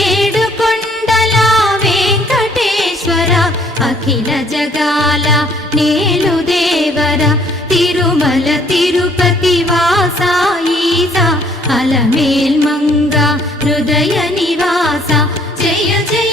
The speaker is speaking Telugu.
ఏడు కొండల వెంకటేశ్వర అఖిల జగాల నేలు దేవర తిరుమల తిరుపతి వాస ఈస అలమేల్ మంగ హృదయ నివాస జయ జయ